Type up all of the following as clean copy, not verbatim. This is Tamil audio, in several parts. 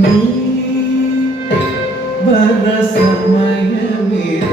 நீ வர சமயமிரு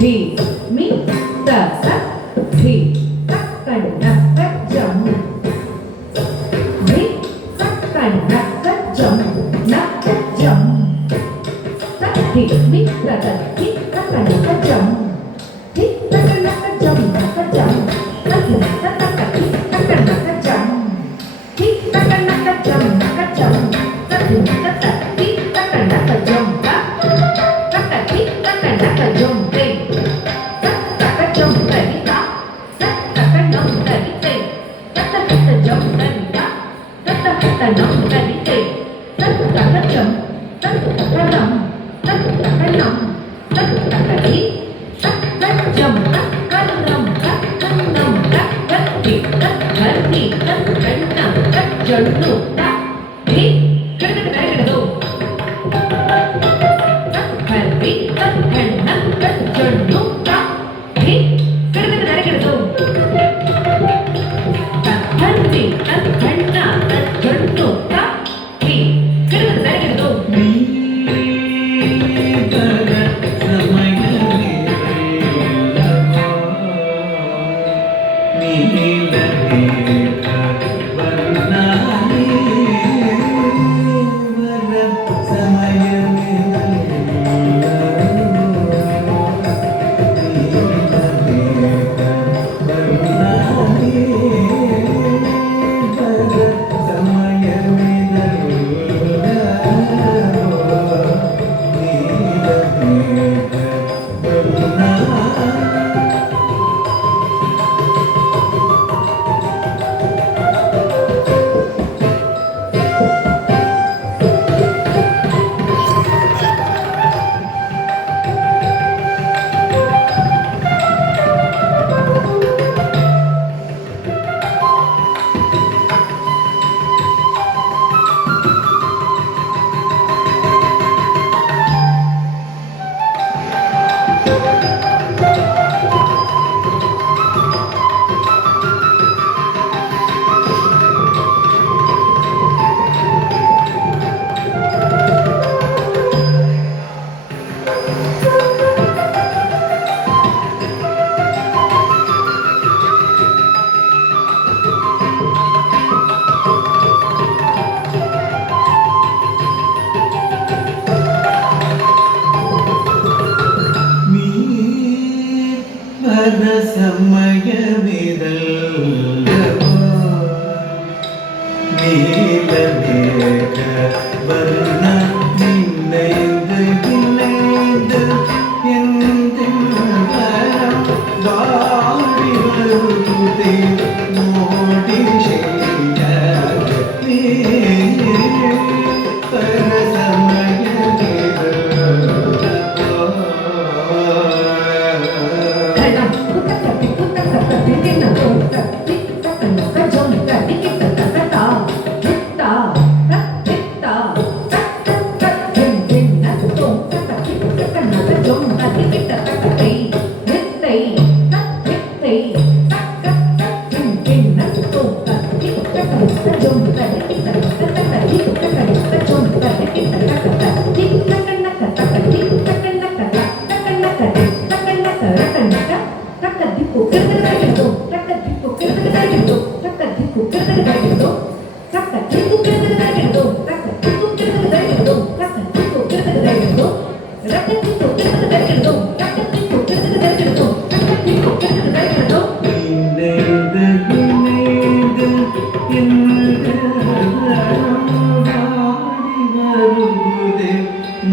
Thì mi ta sắc thì sắc cảnh nạc cách chấm mi sắc cảnh nạc cách chấm nạc cách chấm sắc thì mi là thật thì sắc cảnh nạc cách chấm thì sắc cảnh nạc cách chấm nạc cách chấm sắc thì sắc nạc cách thì sắc cảnh nạc cách chấm thì sắc cảnh nạc cách chấm nạc cách chấm sắc thì sắc thật thì sắc cảnh nạc cách chấm sắc thật thì sắc cảnh nạc cách chấm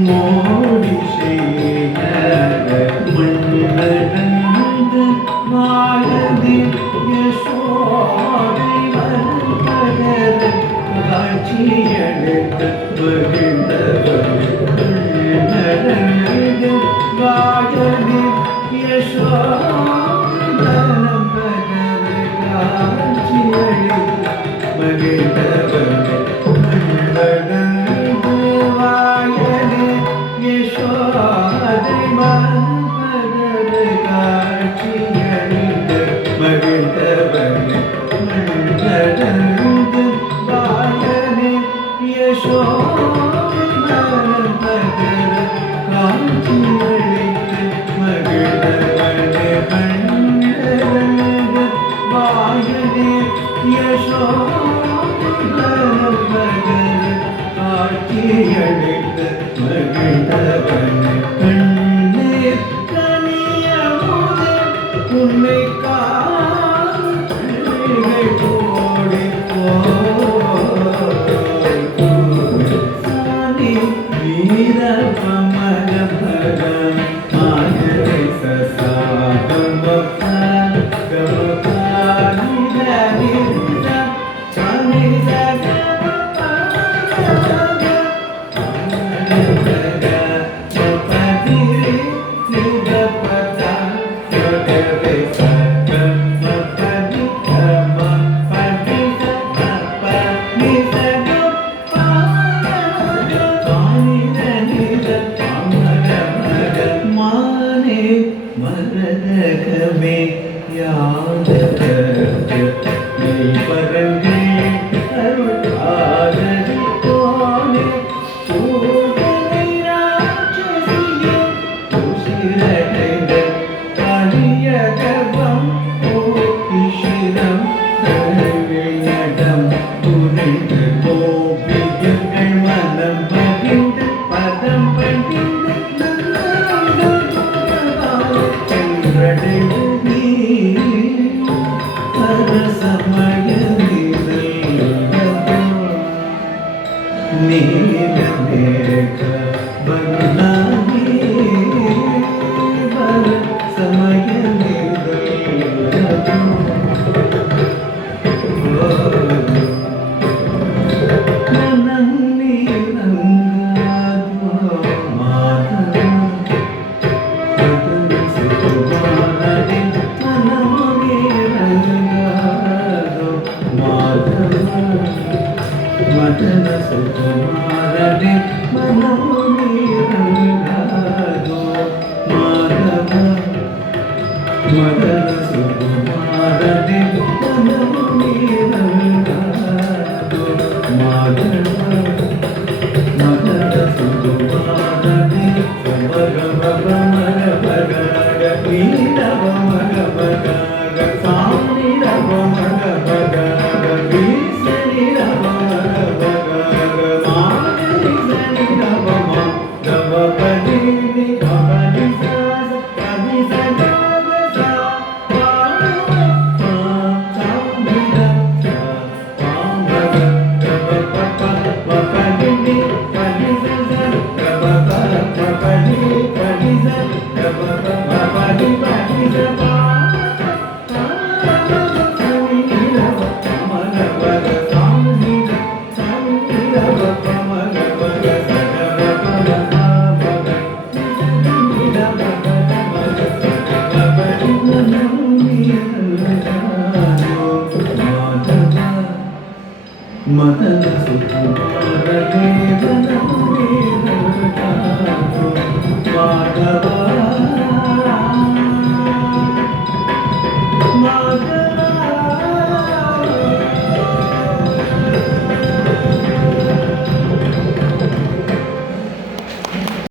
Modi செய்ய வாயனே யசோதனம் பகரகாட்சியளி மகிழ்ந்தவனே மன்னடந்து வாயனே யசோதனம் பகரகாட்சியளி மகிழ்ந்தவனே மன்னடந்து வாயனே யசோதனம் பகரகாட்சியளிக்கு மகிழ்ந்தவனே மன்னடந்து வாயனே யசோதனம் பகரகாட்சியளிக்கு மகிழ்ந்தவனே கண்ணீர் கனியமுதே உன்னை காண்கள் கோடி சானி வீர பமர பக ஆனரை சசாகம் மரதகமே யாதற்கு நீ பரங்கே அருள் ஆதரித்தோனே பூதனை ராட்சசியே உசிரடைந்த கலிய கர்ப்பம் ஓகிஷிரம் தழுவியடம் புரிந்து கோபியங்கள் மனம் பகிர்ந்து பதம் பகிர்ந்து நீலமேக பகுனானி பர மதன சுகுமாரனே மனோனிரங்காதோ மாதவ மதன சுகுமாரனே மனோனிரங்காதோ மாதவ மதன சுகுமாரனே சமரம பமர பகர நீரவ மக பகர சாமிரவ மக பகர வீசரிரவ மதன சுகுமார